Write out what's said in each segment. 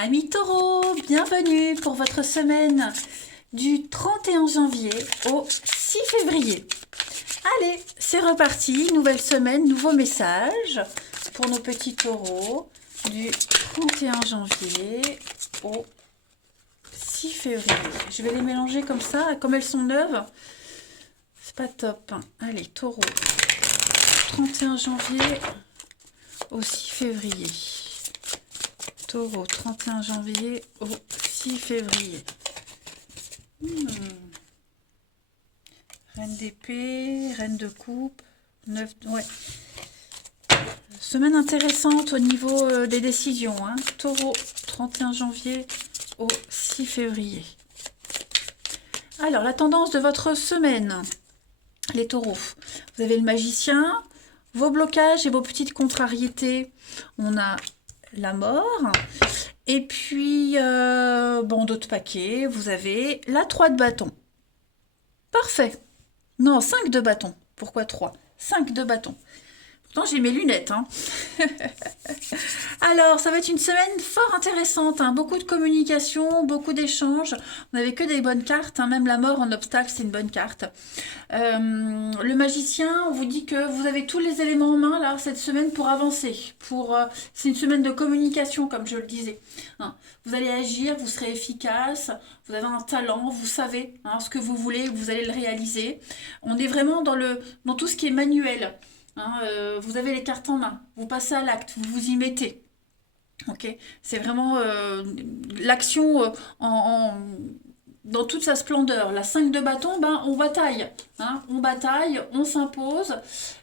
Amis taureaux, bienvenue pour votre semaine du 31 janvier au 6 février. Allez, c'est reparti, nouvelle semaine, nouveau message pour nos petits taureaux du 31 janvier au 6 février. Je vais les mélanger comme ça, comme elles sont neuves. C'est pas top. Allez, taureau, 31 janvier au 6 février. Taureau, 31 janvier au 6 février. Reine d'épée, reine de coupe, 9... Ouais. Semaine intéressante au niveau des décisions. Taureau, 31 janvier au 6 février. Alors, la tendance de votre semaine, les taureaux. Vous avez le magicien, vos blocages et vos petites contrariétés. On a la mort. Et puis, bon, d'autres paquets, vous avez la 3 de bâton. Parfait. Non, 5 de bâton. Pourquoi 3? 5 de bâton. Pourtant, j'ai mes lunettes. Alors, ça va être une semaine fort intéressante. Beaucoup de communication, beaucoup d'échanges. Vous n'avez que des bonnes cartes. Même la mort en obstacle, c'est une bonne carte. Le magicien, on vous dit que vous avez tous les éléments en main là cette semaine pour avancer. C'est une semaine de communication, comme je le disais. Vous allez agir, vous serez efficace. Vous avez un talent, vous savez ce que vous voulez, vous allez le réaliser. On est vraiment dans tout ce qui est manuel. Vous avez les cartes en main, vous passez à l'acte, vous vous y mettez. Ok, c'est vraiment l'action dans toute sa splendeur. La 5 de bâton, on bataille. On bataille, on s'impose.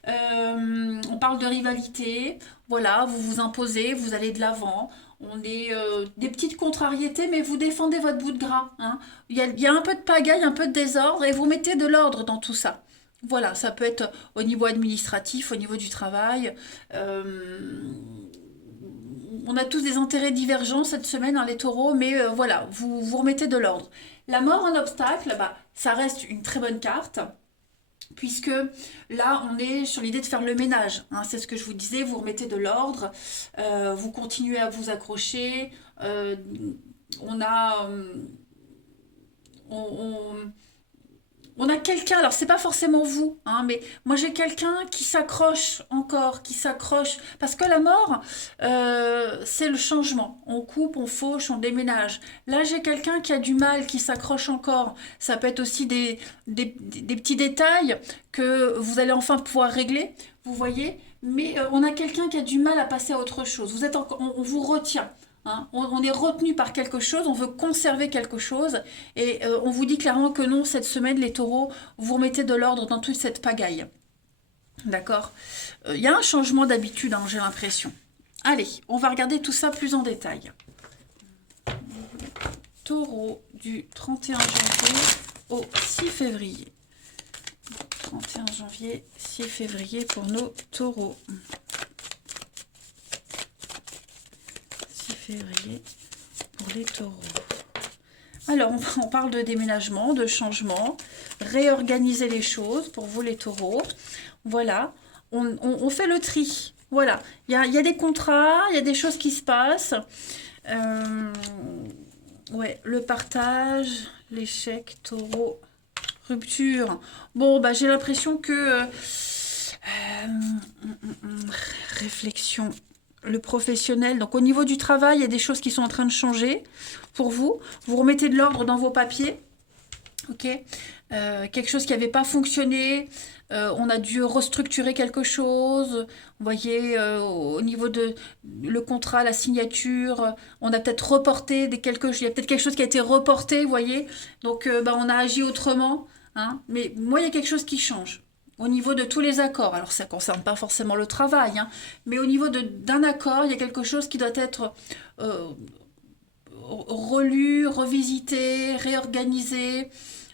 On parle de rivalité. Voilà, vous vous imposez, vous allez de l'avant. On est des petites contrariétés, mais vous défendez votre bout de gras. Il y a un peu de pagaille, un peu de désordre, et vous mettez de l'ordre dans tout ça. Voilà, ça peut être au niveau administratif, au niveau du travail. On a tous des intérêts divergents cette semaine, les taureaux, mais voilà, vous remettez de l'ordre. La mort en obstacle, ça reste une très bonne carte, puisque là, on est sur l'idée de faire le ménage. C'est ce que je vous disais, vous remettez de l'ordre, vous continuez à vous accrocher. On a... on a quelqu'un, alors c'est pas forcément vous, mais moi j'ai quelqu'un qui s'accroche encore, qui s'accroche, parce que la mort, c'est le changement. On coupe, on fauche, on déménage. Là j'ai quelqu'un qui a du mal, qui s'accroche encore. Ça peut être aussi des petits détails que vous allez enfin pouvoir régler, vous voyez, mais on a quelqu'un qui a du mal à passer à autre chose. On vous retient. On est retenu par quelque chose, on veut conserver quelque chose, et on vous dit clairement que non, cette semaine, les taureaux, vous remettez de l'ordre dans toute cette pagaille. D'accord. Il y a un changement d'habitude, j'ai l'impression. Allez, on va regarder tout ça plus en détail. Taureau du 31 janvier au 6 février. 31 janvier, 6 février pour nos taureaux. Février pour les taureaux. Alors, on parle de déménagement, de changement, réorganiser les choses pour vous les taureaux. Voilà, on fait le tri. Voilà, il y a des contrats, il y a des choses qui se passent. Ouais, le partage, l'échec, taureau, rupture. Bon, j'ai l'impression que... réflexion... Le professionnel, donc au niveau du travail, il y a des choses qui sont en train de changer pour vous. Vous remettez de l'ordre dans vos papiers. Ok, quelque chose qui n'avait pas fonctionné. On a dû restructurer quelque chose. Vous voyez, au niveau de le contrat, la signature, on a peut-être reporté il y a peut-être quelque chose qui a été reporté, vous voyez. Donc, on a agi autrement. Mais moi, il y a quelque chose qui change. Au niveau de tous les accords, alors ça ne concerne pas forcément le travail, mais au niveau d'un accord, il y a quelque chose qui doit être relu, revisité, réorganisé,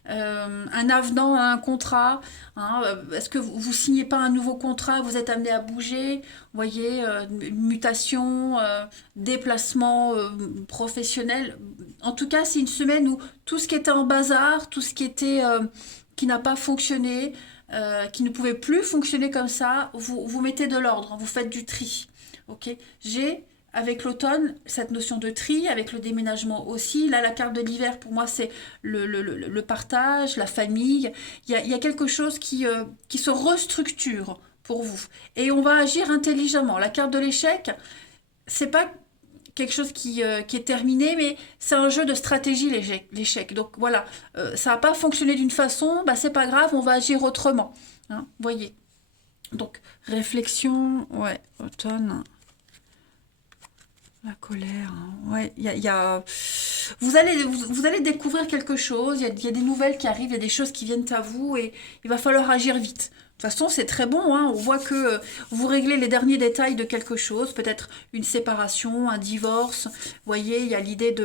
un avenant à un contrat. Est-ce que vous ne signez pas un nouveau contrat, vous êtes amené à bouger, vous voyez, mutation, déplacement professionnel. En tout cas, c'est une semaine où tout ce qui était en bazar, tout ce qui n'a pas fonctionné, qui ne pouvait plus fonctionner comme ça, vous mettez de l'ordre, vous faites du tri. Ok, j'ai avec l'automne, cette notion de tri, avec le déménagement aussi. Là, la carte de l'hiver, pour moi, c'est le partage, la famille. Il y a quelque chose qui se restructure pour vous. Et on va agir intelligemment. La carte de l'échec, c'est pas quelque chose qui est terminé, mais c'est un jeu de stratégie, l'échec. Donc voilà, ça n'a pas fonctionné d'une façon, bah, c'est pas grave, on va agir autrement. Hein, voyez. Donc, réflexion, ouais, automne. La colère, hein. Ouais, vous allez découvrir quelque chose, il y a des nouvelles qui arrivent, il y a des choses qui viennent à vous et il va falloir agir vite. De toute façon, c'est très bon, hein. On voit que vous réglez les derniers détails de quelque chose, peut-être une séparation, un divorce. Vous voyez, il y a l'idée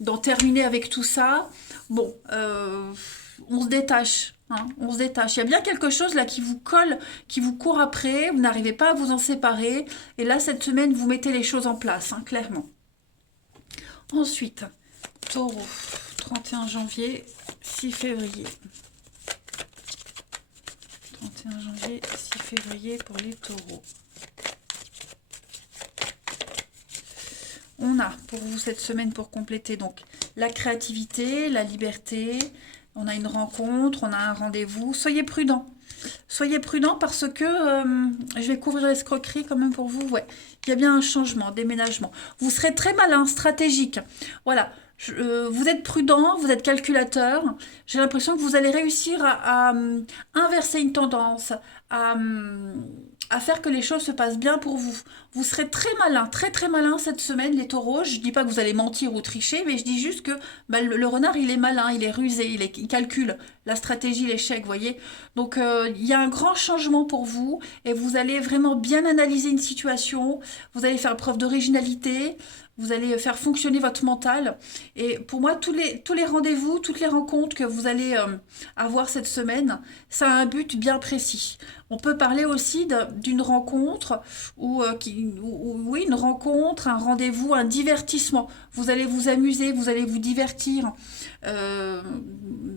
d'en terminer avec tout ça. Bon, on se détache. Hein, on se détache. Il y a bien quelque chose là qui vous colle, qui vous court après, vous n'arrivez pas à vous en séparer. Et là, cette semaine, vous mettez les choses en place, hein, clairement. Ensuite, Taureau, 31 janvier, 6 février. 31 janvier, 6 février pour les taureaux. On a pour vous cette semaine pour compléter donc la créativité, la liberté. On a une rencontre, on a un rendez-vous. Soyez prudents. Soyez prudents parce que je vais couvrir l'escroquerie quand même pour vous. Ouais, il y a bien un changement, déménagement. Vous serez très malin, stratégique. Voilà. Vous êtes prudent, vous êtes calculateur. J'ai l'impression que vous allez réussir à inverser une tendance, à faire que les choses se passent bien pour vous. Vous serez très malin, très très malin cette semaine, les taureaux. Je ne dis pas que vous allez mentir ou tricher, mais je dis juste que bah, le renard, il est malin, il est rusé, il calcule la stratégie, l'échec, vous voyez. Donc, il y a un grand changement pour vous et vous allez vraiment bien analyser une situation. Vous allez faire preuve d'originalité. Vous allez faire fonctionner votre mental. Et pour moi, tous les rendez-vous, toutes les rencontres que vous allez avoir cette semaine, ça a un but bien précis. On peut parler aussi d'une rencontre oui, une rencontre, un rendez-vous, un divertissement. Vous allez vous amuser, vous allez vous divertir. Euh,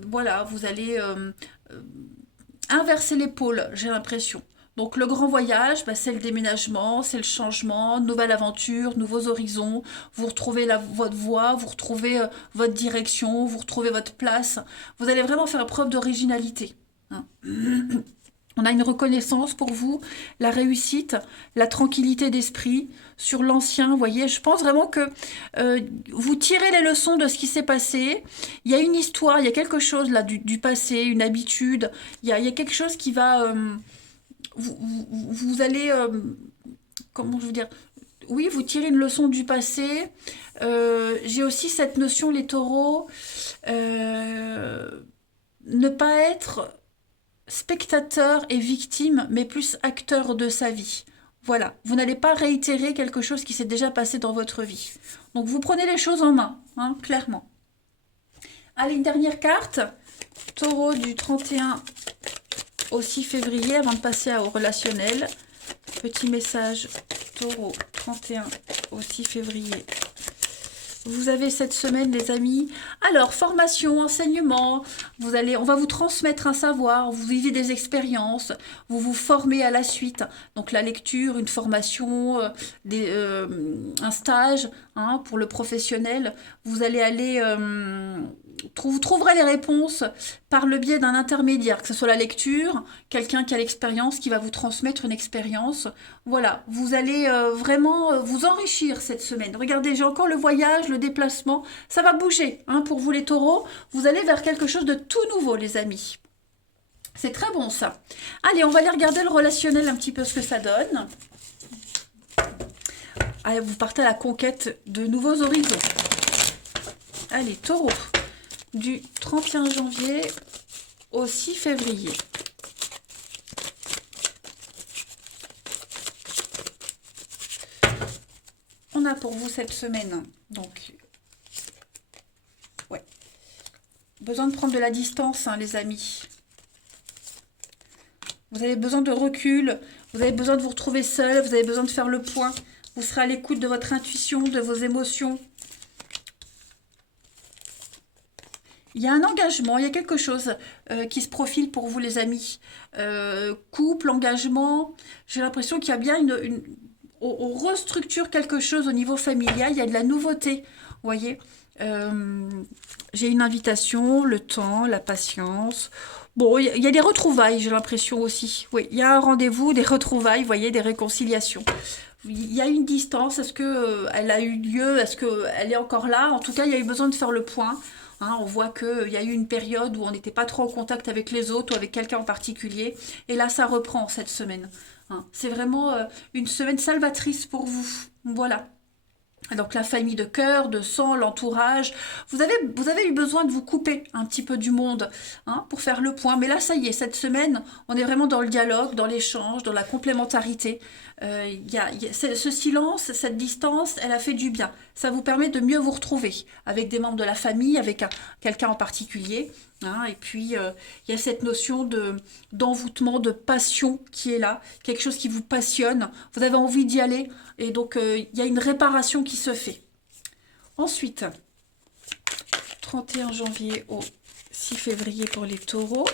voilà, vous allez inverser les pôles, j'ai l'impression. Donc le grand voyage, bah, c'est le déménagement, c'est le changement, nouvelle aventure, nouveaux horizons. Vous retrouvez votre voie, vous retrouvez votre direction, vous retrouvez votre place. Vous allez vraiment faire preuve d'originalité. Hein. On a une reconnaissance pour vous, la réussite, la tranquillité d'esprit sur l'ancien. Vous voyez, je pense vraiment que vous tirez les leçons de ce qui s'est passé. Il y a une histoire, il y a quelque chose là du passé, une habitude. Il y a quelque chose qui va... vous allez... comment je veux dire? Oui, vous tirez une leçon du passé. J'ai aussi cette notion, les taureaux, ne pas être spectateur et victime, mais plus acteur de sa vie. Voilà, vous n'allez pas réitérer quelque chose qui s'est déjà passé dans votre vie. Donc vous prenez les choses en main, hein, clairement. Allez, une dernière carte. Taureau du 31 au 6 février, avant de passer au relationnel. Petit message, Taureau, 31 au 6 février. Vous avez cette semaine, les amis. Alors, formation, enseignement, on va vous transmettre un savoir, vous vivez des expériences, vous vous formez à la suite. Donc, la lecture, une formation, un stage hein, pour le professionnel. Vous allez aller... vous trouverez les réponses par le biais d'un intermédiaire, que ce soit la lecture, quelqu'un qui a l'expérience, qui va vous transmettre une expérience. Voilà, vous allez vraiment vous enrichir cette semaine. Regardez, j'ai encore le voyage, le déplacement, ça va bouger hein, pour vous les taureaux. Vous allez vers quelque chose de tout nouveau, les amis. C'est très bon ça. Allez, on va aller regarder le relationnel un petit peu ce que ça donne. Allez, vous partez à la conquête de nouveaux horizons. Allez, taureau. Du 31 janvier au 6 février. On a pour vous cette semaine, donc, ouais, besoin de prendre de la distance, hein, les amis. Vous avez besoin de recul, vous avez besoin de vous retrouver seul, vous avez besoin de faire le point. Vous serez à l'écoute de votre intuition, de vos émotions. Il y a un engagement, il y a quelque chose qui se profile pour vous les amis. Couple, engagement, j'ai l'impression qu'il y a bien on restructure quelque chose au niveau familial, il y a de la nouveauté, vous voyez. J'ai une invitation, le temps, la patience. Bon, il y a des retrouvailles, j'ai l'impression aussi. Oui, il y a un rendez-vous, des retrouvailles, vous voyez, des réconciliations. Il y a une distance, est-ce que elle a eu lieu, est-ce qu'elle est encore là? En tout cas, il y a eu besoin de faire le point. Hein, on voit qu'il y a eu une période où on n'était pas trop en contact avec les autres ou avec quelqu'un en particulier. Et là, ça reprend cette semaine. Hein, c'est vraiment une semaine salvatrice pour vous. Voilà. Donc la famille de cœur, de sang, l'entourage. Vous avez eu besoin de vous couper un petit peu du monde, hein, pour faire le point. Mais là, ça y est, cette semaine, on est vraiment dans le dialogue, dans l'échange, dans la complémentarité. Ce silence, cette distance, elle a fait du bien. Ça vous permet de mieux vous retrouver avec des membres de la famille, avec quelqu'un en particulier. Hein. Et puis, il y a cette notion d'envoûtement, de passion qui est là, quelque chose qui vous passionne. Vous avez envie d'y aller. Et donc, il y a une réparation qui se fait. Ensuite, 31 janvier au 6 février pour les taureaux.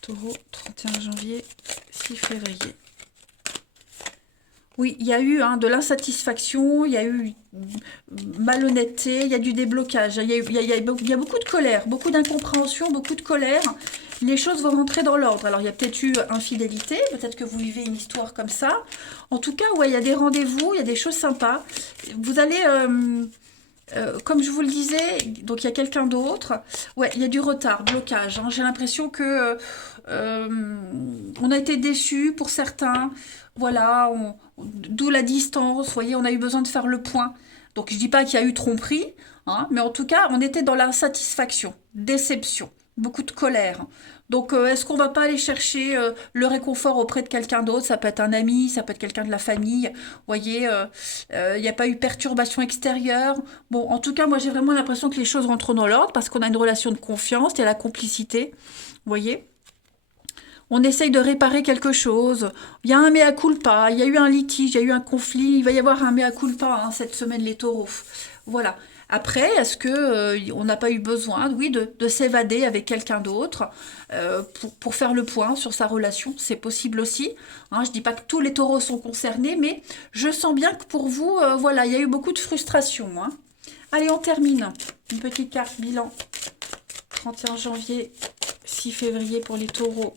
Taureau, 31 janvier, 6 février. Oui, il y a eu de l'insatisfaction, il y a eu malhonnêteté, il y a du déblocage, il y a beaucoup de colère, beaucoup d'incompréhension, beaucoup de colère. Les choses vont rentrer dans l'ordre. Alors, il y a peut-être eu infidélité, peut-être que vous vivez une histoire comme ça. En tout cas, ouais, il y a des rendez-vous, il y a des choses sympas. Vous allez, comme je vous le disais, donc il y a quelqu'un d'autre. Ouais, il y a du retard, blocage. Hein. J'ai l'impression que on a été déçus pour certains. Voilà, d'où la distance. Vous voyez, on a eu besoin de faire le point. Donc, je dis pas qu'il y a eu tromperie, hein, mais en tout cas, on était dans l'insatisfaction, déception, beaucoup de colère. Donc, est-ce qu'on va pas aller chercher le réconfort auprès de quelqu'un d'autre? Ça peut être un ami, ça peut être quelqu'un de la famille. Vous voyez, il n'y a pas eu perturbation extérieure. Bon, en tout cas, moi, j'ai vraiment l'impression que les choses rentrent dans l'ordre parce qu'on a une relation de confiance, il y a la complicité. Vous voyez? On essaye de réparer quelque chose. Il y a un mea culpa, il y a eu un litige, il y a eu un conflit. Il va y avoir un mea culpa cette semaine, les taureaux. Voilà. Après, est-ce que on n'a pas eu besoin, oui, de s'évader avec quelqu'un d'autre pour faire le point sur sa relation? C'est possible aussi. Hein, je dis pas que tous les taureaux sont concernés, mais je sens bien que pour vous, voilà, il y a eu beaucoup de frustration. Hein. Allez, on termine. Une petite carte bilan. 31 janvier, 6 février pour les taureaux.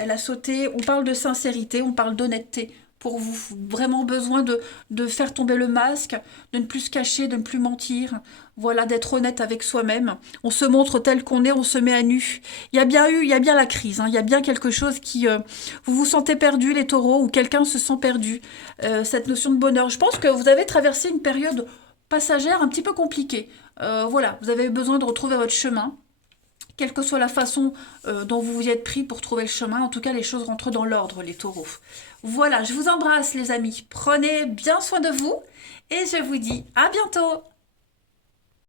Elle a sauté, on parle de sincérité, on parle d'honnêteté. Pour vous, vraiment besoin de faire tomber le masque, de ne plus se cacher, de ne plus mentir. Voilà, d'être honnête avec soi-même. On se montre tel qu'on est, on se met à nu. Il y a bien la crise, hein, il y a bien quelque chose qui... vous vous sentez perdu, les taureaux, ou quelqu'un se sent perdu. Cette notion de bonheur. Je pense que vous avez traversé une période passagère un petit peu compliquée. Voilà, vous avez besoin de retrouver votre chemin. Quelle que soit la façon dont vous vous y êtes pris pour trouver le chemin, en tout cas, les choses rentrent dans l'ordre, les taureaux. Voilà, je vous embrasse, les amis. Prenez bien soin de vous et je vous dis à bientôt.